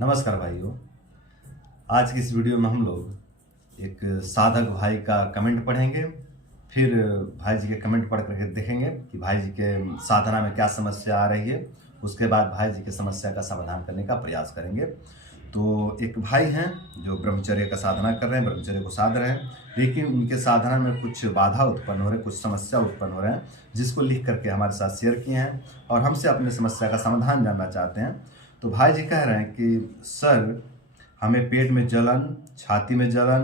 नमस्कार भाइयों। आज की इस वीडियो में हम लोग एक साधक भाई का कमेंट पढ़ेंगे। फिर भाई जी के कमेंट पढ़ करके देखेंगे कि भाई जी के साधना में क्या समस्या आ रही है। उसके बाद भाई जी की समस्या का समाधान करने का प्रयास करेंगे। तो एक भाई हैं जो ब्रह्मचर्य का साधना कर रहे हैं, ब्रह्मचर्य को साध रहे हैं, लेकिन उनके साधना में कुछ बाधा उत्पन्न हो रहे हैं, कुछ समस्या उत्पन्न हो रहे हैं, जिसको लिख करके हमारे साथ शेयर किए हैं और हमसे अपनी समस्या का समाधान जानना चाहते हैं। तो भाई जी कह रहे हैं कि सर, हमें पेट में जलन, छाती में जलन,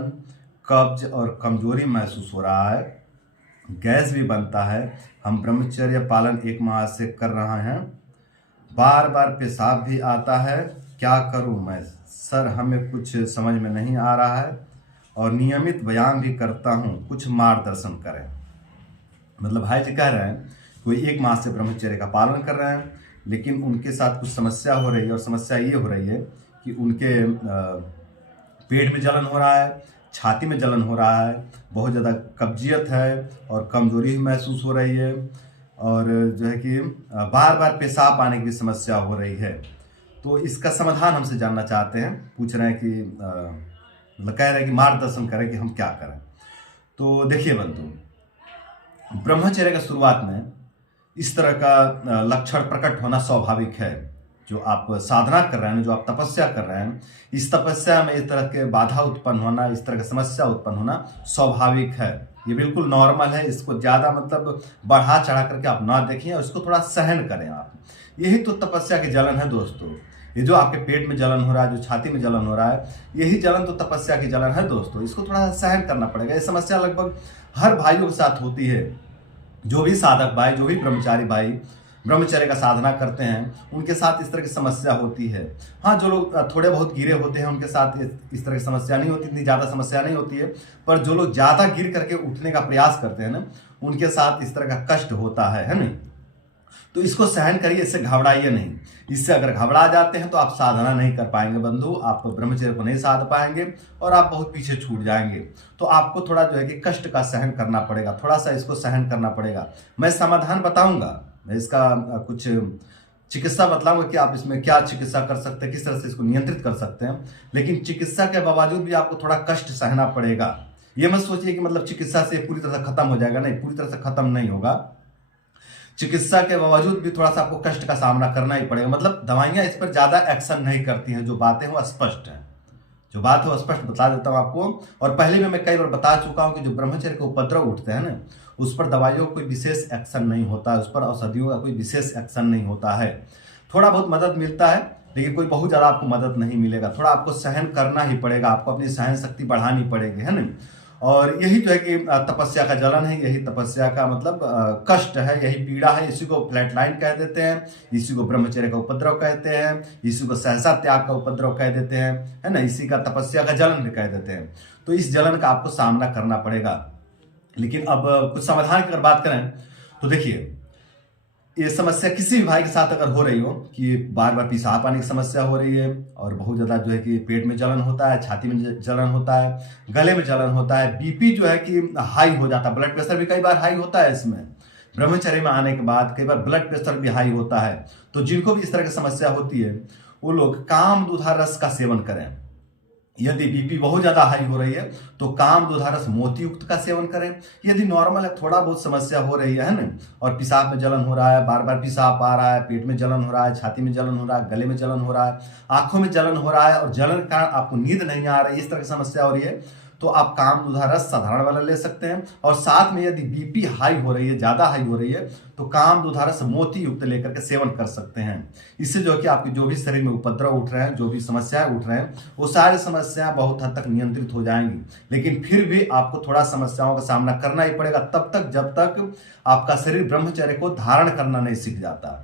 कब्ज और कमजोरी महसूस हो रहा है, गैस भी बनता है। हम ब्रह्मचर्य पालन 1 माह से कर रहे हैं, बार बार पेशाब भी आता है, क्या करूं मैं सर? हमें कुछ समझ में नहीं आ रहा है और नियमित व्यायाम भी करता हूं, कुछ मार्गदर्शन करें। मतलब भाई जी कह रहे हैं कोई 1 माह से ब्रह्मचर्य का पालन कर रहे हैं, लेकिन उनके साथ कुछ समस्या हो रही है और समस्या ये हो रही है कि उनके पेट में जलन हो रहा है, छाती में जलन हो रहा है, बहुत ज़्यादा कब्जियत है और कमजोरी भी महसूस हो रही है और जो है कि बार बार पेशाब आने की भी समस्या हो रही है। तो इसका समाधान हमसे जानना चाहते हैं, पूछ रहे हैं कि मतलब कह रहे हैं कि मार्गदर्शन करें कि हम क्या करें। तो देखिए बंधु, ब्रह्मचर्य का शुरुआत में इस तरह का लक्षण प्रकट होना स्वाभाविक है। जो आप साधना कर रहे हैं, जो आप तपस्या कर रहे हैं, इस तपस्या में इस तरह के बाधा उत्पन्न होना, इस तरह की समस्या उत्पन्न होना स्वाभाविक है। ये बिल्कुल नॉर्मल है। इसको ज़्यादा मतलब बढ़ा चढ़ा करके आप ना देखिए और इसको थोड़ा सहन करें आप। यही तो तपस्या की जलन है दोस्तों। ये जो आपके पेट में जलन हो रहा है, जो छाती में जलन हो रहा है, यही जलन तो तपस्या की जलन है दोस्तों। इसको थोड़ा सहन करना पड़ेगा। ये समस्या लगभग हर भाइयों के साथ होती है। जो भी साधक भाई, जो भी ब्रह्मचारी भाई ब्रह्मचर्य का साधना करते हैं, उनके साथ इस तरह की समस्या होती है। हाँ, जो लोग थोड़े बहुत गिरे होते हैं उनके साथ इस तरह की समस्या नहीं होती, इतनी ज़्यादा समस्या नहीं होती है। पर जो लोग ज़्यादा गिर करके उठने का प्रयास करते हैं ना, उनके साथ इस तरह का कष्ट होता है ना। तो इसको सहन करिए, इससे घबराइए नहीं। इससे अगर घबरा जाते हैं तो आप साधना नहीं कर पाएंगे बंधु, आप ब्रह्मचर्य को नहीं साध पाएंगे और आप बहुत पीछे छूट जाएंगे। तो आपको थोड़ा जो है कि कष्ट का सहन करना पड़ेगा, थोड़ा सा इसको सहन करना पड़ेगा। मैं समाधान बताऊंगा, मैं इसका कुछ चिकित्सा बतलाऊंगा कि आप इसमें क्या चिकित्सा कर सकते हैं, किस तरह से इसको नियंत्रित कर सकते हैं। लेकिन चिकित्सा के बावजूद भी आपको थोड़ा कष्ट सहना पड़ेगा। ये मत सोचिए कि मतलब चिकित्सा से पूरी तरह से खत्म हो जाएगा, नहीं, पूरी तरह से खत्म नहीं होगा। चिकित्सा के बावजूद भी थोड़ा सा आपको कष्ट का सामना करना ही पड़ेगा। मतलब दवाइयां इस पर ज्यादा एक्शन नहीं करती हैं। जो बातें वो स्पष्ट है, जो बात है वो स्पष्ट बता देता हूं आपको। और पहले भी मैं कई बार बता चुका हूं कि जो ब्रह्मचर्य के उपद्रव उठते हैं ना, उस पर दवाइयों का कोई विशेष एक्शन नहीं होता है, उस पर औषधियों का कोई विशेष एक्शन नहीं होता है। थोड़ा बहुत मदद मिलता है, लेकिन कोई बहुत ज्यादा आपको मदद नहीं मिलेगा। थोड़ा आपको सहन करना ही पड़ेगा, आपको अपनी सहन शक्ति बढ़ानी पड़ेगी, है ना। और यही जो है कि तपस्या का जलन है, यही तपस्या का मतलब कष्ट है, यही पीड़ा है। इसी को फ्लैट लाइन कह देते हैं, इसी को ब्रह्मचर्य का उपद्रव कहते हैं, इसी को सहसा त्याग का उपद्रव कह देते हैं, है ना। इसी का तपस्या का जलन भी कह देते हैं। तो इस जलन का आपको सामना करना पड़ेगा। लेकिन अब कुछ समाधान की अगर बात करें तो देखिए, ये समस्या किसी भी भाई के साथ अगर हो रही हो कि बार बार पेशाब आने की समस्या हो रही है और बहुत ज़्यादा जो है कि पेट में जलन होता है, छाती में जलन होता है, गले में जलन होता है, बीपी जो है कि हाई हो जाता है, ब्लड प्रेशर भी कई बार हाई होता है। इसमें ब्रह्मचर्य में आने के बाद कई बार ब्लड प्रेशर भी हाई होता है। तो जिनको भी इस तरह की समस्या होती है, वो लोग कामदुधा रस का सेवन करें। यदि बीपी बहुत ज्यादा हाई हो रही है तो कामदुधा रस मोती युक्त का सेवन करें। यदि नॉर्मल है, थोड़ा बहुत समस्या हो रही है ना, और पेशाब में जलन हो रहा है, बार बार पेशाब आ रहा है, पेट में जलन हो रहा है, छाती में जलन हो रहा है, गले में जलन हो रहा है, आंखों में जलन हो रहा है और जलन के कारण आपको नींद नहीं आ रही है, इस तरह की समस्या हो रही है, तो आप कामदुधा रस साधारण वाला ले सकते हैं। और साथ में यदि बीपी हाई हो रही है, ज्यादा हाई हो रही है, तो कामदुधा रस मोती युक्त लेकर के सेवन कर सकते हैं। इससे जो है कि आपके जो भी शरीर में उपद्रव उठ रहे हैं, जो भी समस्याएं उठ रहे हैं, वो सारी समस्याएं बहुत हद तक नियंत्रित हो जाएंगी। लेकिन फिर भी आपको थोड़ा समस्याओं का सामना करना ही पड़ेगा, तब तक जब तक आपका शरीर ब्रह्मचर्य को धारण करना नहीं सीख जाता।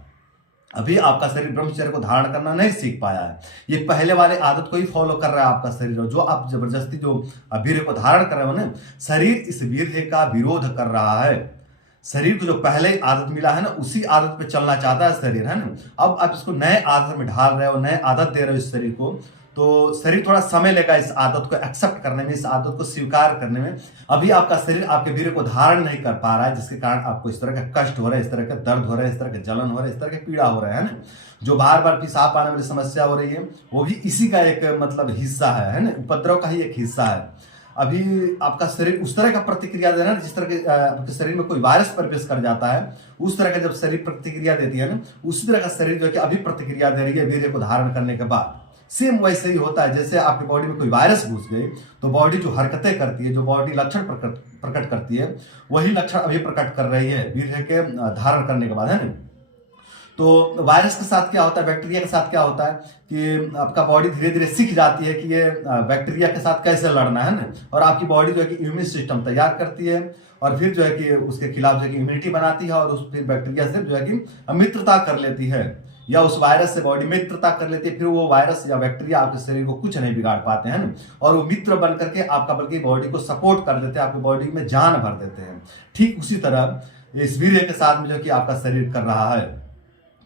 अभी आपका शरीर ब्रह्मचर्य को धारण करना नहीं सीख पाया है, ये पहले वाले आदत को ही फॉलो कर रहा है आपका शरीर। जो आप जबरदस्ती जो वीर्य को धारण कर रहे हो ना, शरीर इस वीर्य का विरोध कर रहा है। शरीर को जो पहले ही आदत मिला है ना, उसी आदत पे चलना चाहता है शरीर, है ना। अब आप इसको नए आदत में ढाल रहे हो, नए आदत दे रहे हो इस शरीर को, तो शरीर थोड़ा समय लेगा इस आदत को एक्सेप्ट करने में, इस आदत को स्वीकार करने में। अभी आपका शरीर आपके वीर्य को धारण नहीं कर पा रहा है, जिसके कारण आपको इस तरह का कष्ट हो रहा है, इस तरह का दर्द हो रहा है, इस तरह का जलन हो रहा है, इस तरह का पीड़ा हो रहा है ना। जो बार बार पेशाब आने वाली समस्या हो रही है वो भी इसी का एक मतलब हिस्सा है ना, उपद्रव का ही एक हिस्सा है। अभी आपका शरीर उस तरह का प्रतिक्रिया दे रहा है, जिस तरह के आपके शरीर में कोई वायरस प्रवेश कर जाता है, उस तरह का जब शरीर प्रतिक्रिया देती है ना, उसी तरह का शरीर जो है कि अभी प्रतिक्रिया दे रही है वीर्य को धारण करने के बाद। सेम वैसे ही होता है, जैसे आपकी बॉडी में कोई वायरस घुस गई तो बॉडी जो हरकतें करती है, जो बॉडी लक्षण प्रकट करती है, वही लक्षण अभी प्रकट कर रही है वीर्य के धारण करने के बाद, है ना। तो वायरस के साथ क्या होता है, बैक्टीरिया के साथ क्या होता है कि आपका बॉडी धीरे धीरे सीख जाती है कि ये बैक्टीरिया के साथ कैसे लड़ना है ना, और आपकी बॉडी जो है कि इम्यून सिस्टम तैयार करती है और फिर जो है कि उसके खिलाफ जो है कि इम्यूनिटी बनाती है और उस फिर बैक्टीरिया से जो है कि मित्रता कर लेती है, या उस वायरस से बॉडी मित्रता कर लेती है। फिर वो वायरस या बैक्टीरिया आपके शरीर को कुछ नहीं बिगाड़ पाते हैं ना, और वो मित्र बन करके आपका बल्कि बॉडी को सपोर्ट कर देते हैं, आपकी बॉडी में जान भर देते हैं। ठीक उसी तरह इस वीर्य के साथ में जो कि आपका शरीर कर रहा है।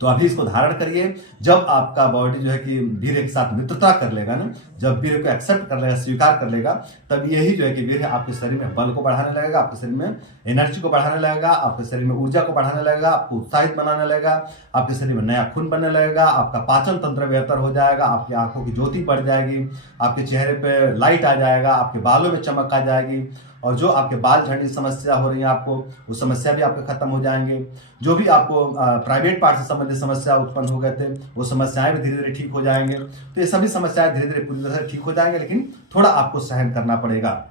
तो अभी इसको धारण करिए। जब आपका बॉडी जो है कि वीर्य के साथ मित्रता कर लेगा ना, जब वीर्य को एक्सेप्ट कर लेगा, स्वीकार कर लेगा, तब यही जो है कि वीर्य आपके शरीर में बल को बढ़ाने लगेगा, आपके शरीर में एनर्जी को बढ़ाने लगेगा, आपके शरीर में ऊर्जा को बढ़ाने लगेगा, आपको उत्साहित बनाने लगेगा, आपके शरीर में नया खून बनने लगेगा, आपका पाचन तंत्र बेहतर हो जाएगा, आपकी आंखों की ज्योति बढ़ जाएगी, आपके चेहरे पे लाइट आ जाएगा, आपके बालों में चमक आ जाएगी, और जो आपके बाल झड़ने की समस्या हो रही है आपको, वो समस्या भी आपके खत्म हो जाएंगे। जो भी आपको प्राइवेट पार्ट से संबंधित समस्या उत्पन्न हो गए थे, वो समस्याएं भी धीरे धीरे ठीक हो जाएंगे। तो ये सभी समस्याएं धीरे धीरे पूरी तरह से ठीक हो जाएंगे, लेकिन थोड़ा आपको सहन करना पड़ेगा।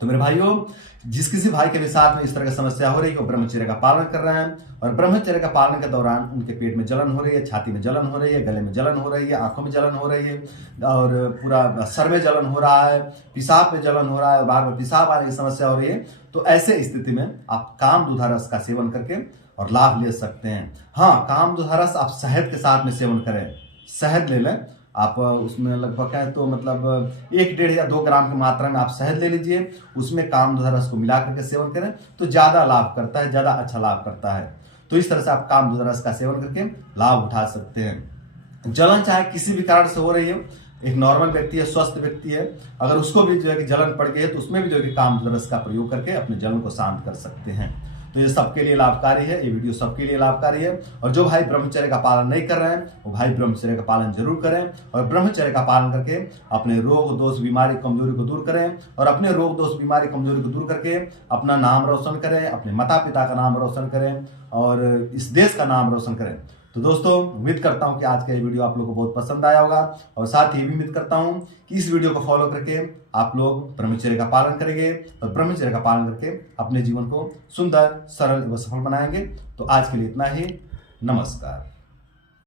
तो मेरे भाइयों, जिस किसी भाई के भी साथ में इस तरह की समस्या हो रही है, वो ब्रह्मचर्य का पालन कर रहे हैं, और ब्रह्मचर्य का पालन के दौरान उनके पेट में जलन हो रही है, छाती में जलन हो रही है, गले में जलन हो रही है, आंखों में जलन हो रही है, और पूरा सर में जलन हो रहा है, पेशाब में जलन हो रहा है, बार बार पेशाब आने की समस्या हो रही है, तो ऐसे स्थिति में आप कामदूधा रस का सेवन करके और लाभ ले सकते हैं। हाँ, कामदूधा रस आप शहद के साथ में सेवन करें, शहद ले लें आप, उसमें लगभग है तो मतलब 1, 1.5 या 2 ग्राम की मात्रा में आप शहद ले लीजिए, उसमें कामदूधा रस को मिला करके सेवन करें तो ज़्यादा लाभ करता है, ज़्यादा अच्छा लाभ करता है। तो इस तरह से आप कामदूधा रस का सेवन करके लाभ उठा सकते हैं। जलन चाहे किसी भी कारण से हो रही है, एक नॉर्मल व्यक्ति है, स्वस्थ व्यक्ति है, अगर उसको भी जो है कि जलन पड़ गई है तो उसमें भी जो है कि कामदूधा रस का प्रयोग करके अपने जलन को शांत कर सकते हैं। तो ये सबके लिए लाभकारी है, ये वीडियो सबके लिए लाभकारी है। और जो भाई ब्रह्मचर्य का पालन नहीं कर रहे हैं, वो भाई ब्रह्मचर्य का पालन जरूर करें, और ब्रह्मचर्य का पालन करके अपने रोग दोष बीमारी कमजोरी को दूर करें, और अपने रोग दोष बीमारी कमजोरी को दूर करके अपना नाम रोशन करें, अपने माता पिता का नाम रोशन करें, और इस देश का नाम रोशन करें। तो दोस्तों, उम्मीद करता हूं कि आज का ये वीडियो आप लोगों को बहुत पसंद आया होगा, और साथ ही भी उम्मीद करता हूं कि इस वीडियो को फॉलो करके आप लोग ब्रह्मचर्य का पालन करेंगे, और ब्रह्मचर्य का पालन करके अपने जीवन को सुंदर, सरल व सफल बनाएंगे। तो आज के लिए इतना ही। नमस्कार।